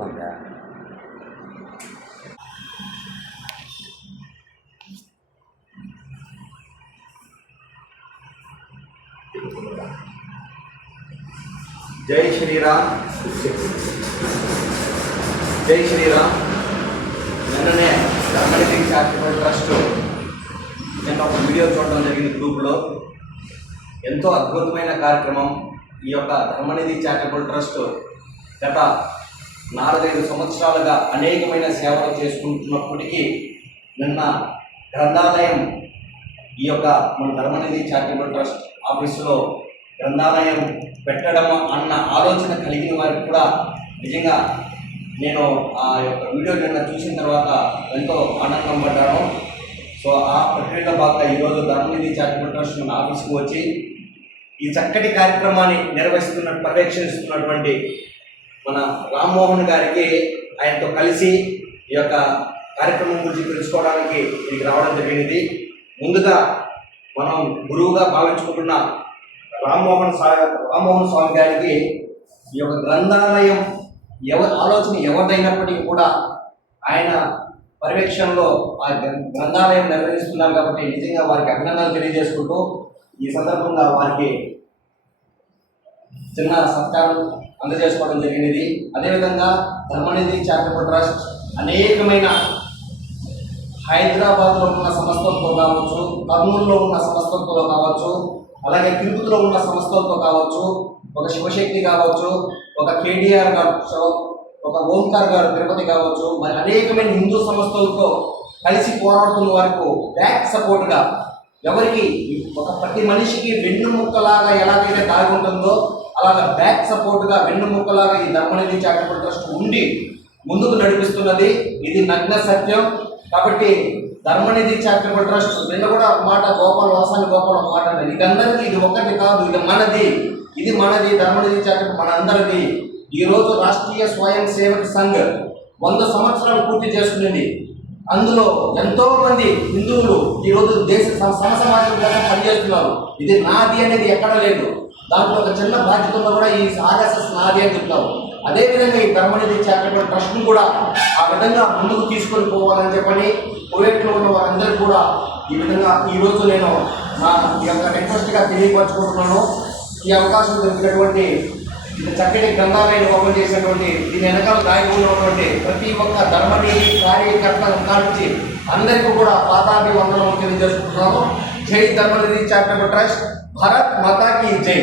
పడుతుందా? జై శ్రీరామ్. జై శ్రీరామ్. నిన్ననే ధర్మనిధి చారిటబుల్ ట్రస్ట్ నిన్న ఒక వీడియో చూడడం జరిగింది గ్రూప్లో. ఎంతో అద్భుతమైన కార్యక్రమం. ఈ యొక్క ధర్మనిధి చారిటబుల్ ట్రస్ట్ గత 4-5 సంవత్సరాలుగా అనేకమైన సేవలు చేసుకుంటున్నప్పటికీ నిన్న గ్రంథాలయం ఈ యొక్క మన ధర్మనిధి చారిటబుల్ ట్రస్ట్ ఆఫీసులో గ్రంథాలయం పెట్టడం అన్న ఆలోచన కలిగిన వారికి కూడా నిజంగా నేను ఆ యొక్క వీడియో నిన్న చూసిన తర్వాత ఎంతో ఆనందం పడ్డాను. సో ఆ ప్రక్రియలో భాగంగా ఈరోజు ధర్మనిధి చారిటబుల్ ట్రస్ట్ మన ఆఫీస్కి వచ్చి ఈ చక్కటి కార్యక్రమాన్ని పర్యవేక్షిస్తున్నటువంటి మన రామ్మోహన్ గారికి ఆయనతో కలిసి ఈ యొక్క కార్యక్రమం గురించి తెలుసుకోవడానికి ఇక్కడికి రావడం జరిగినది. ముందుగా మనం గురువుగా భావించుకుంటున్న రామ్మోహన్ స్వామి గారికి ఈ యొక్క గ్రంథాలయం ఆలోచన ఎవరిదైనప్పటికీ కూడా ఆయన పర్యవేక్షణలో ఆ గ్రంథాలయం నిర్వహిస్తున్నారు కాబట్టి నిజంగా వారికి అభినందనలు తెలియజేసుకుంటూ ఈ సందర్భంగా వారికి చిన్న సత్కారం అందజేసుకోవడం జరిగినది. అదేవిధంగా ధర్మనిధి చారిటబుల్ ట్రస్ట్ అనేకమైన హైదరాబాద్లో ఉన్న సంస్థలతో కావచ్చు, కర్నూలులో ఉన్న సంస్థలతో కావచ్చు, అలాగే తిరుపతిలో ఉన్న సంస్థలతో కావచ్చు, ఒక శివశక్తి కావచ్చు, ఒక కేటీఆర్ కావచ్చు, ఒక ఓంకార్ గారు తిరుపతి కావచ్చు, మరి అనేకమైన హిందూ సంస్థలతో కలిసి పోరాడుతున్న వారికి బ్యాక్ సపోర్ట్గా ఎవరికి ప్రతి మనిషికి వెన్నుముక్కలాగా ఎలాగైతే దాగి ఉంటుందో అలాగా బ్యాక్ సపోర్ట్గా వెన్నుముక్కలాగా ఈ ధర్మనిధి చారిటబుల్ ట్రస్ట్ ఉండి ముందుకు నడిపిస్తున్నది. ఇది నగ్న సత్యం. కాబట్టి ధర్మనిధి చారిటబుల్ ట్రస్ట్ నిన్న కూడా ఒక మాట గోపాల్ ఒక మాట అన్నది, ఇదందరికీ ఇది ఒక్కటి కాదు, ఇది మనది ధర్మనిధి చారిటబుల్ మన అందరిది. ఈరోజు రాష్ట్రీయ స్వయం సేవక్ సంఘ్ 100 సంవత్సరాలు పూర్తి చేసుకునేది. అందులో ఎంతో మంది హిందువులు ఈరోజు దేశ సమాజం కోసం పనిచేస్తున్నారు. ఇది నాది అనేది ఎక్కడ లేదు. దాంట్లో ఒక చిన్న బాధ్యతలో కూడా ఈ ఆర్ఎస్ఎస్ నాది అని చెప్తారు. అదేవిధంగా ఈ ధర్మనిధి చారిటబుల్ ట్రస్ట్ను కూడా ఆ విధంగా ముందుకు తీసుకొని పోవాలని చెప్పని కువైట్లో ఉన్న వారందరూ కూడా ఈ విధంగా ఈరోజు నేను నా యొక్క రిక్వెస్ట్గా తెలియపరచుకుంటున్నాను. ఈ అవకాశం దొరికినటువంటి చక్కటి గ్రంథాలయాన్ని ఓపెన్ చేసినటువంటి దీని వెనకాల దాగి ఉన్నటువంటి ప్రతి ఒక్క ధర్మనిధి కార్యకర్తలను కాల్చి అందరికీ కూడా పాదాభివందనం తెలియజేసుకుంటున్నాను. జై ధర్మనిధి చారిటబుల్ ట్రస్ట్. భారత్ మాతా కీ జై.